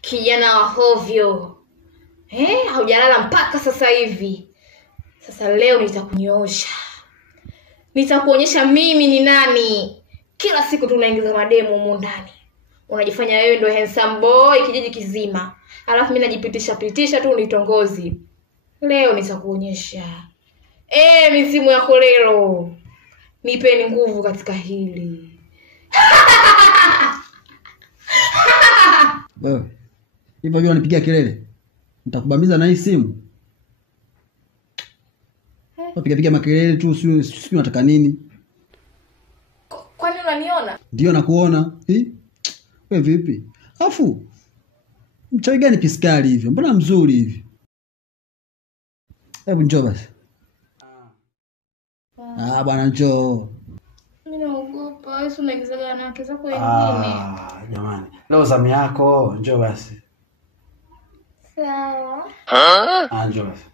Kijana wa hovyo. Haujalala mpaka sasa hivi. Sasa leo nitakunyoosha. Nitakuonyesha mimi ni nani. Kila siku tunaingiza mademo humu ndani. Unajifanya wewe ndio handsome boy kijiji kizima. Alafu mimi najipitisha tu nitongozi. Leo nitakuonyesha. Misimu ya kolelo. Nipeni nguvu katika hili. Wewe. Hivyo ndio unanipigia kelele. Nitakubamiza na hii simu. Unapiga makelele tu, sio unataka nini? Kwani unaniona? Ndio nakuona. Wewe vipi? Afu mchawi gani piskali hivyo? Mbona mzuri hivi? Hebu njoo basi. Bwana njoo. Mimi naogopa, wewe unagizaga na wake zako wengine. Jamani. Leo zamu yako, njoo basi. Sawa. Njoo basi.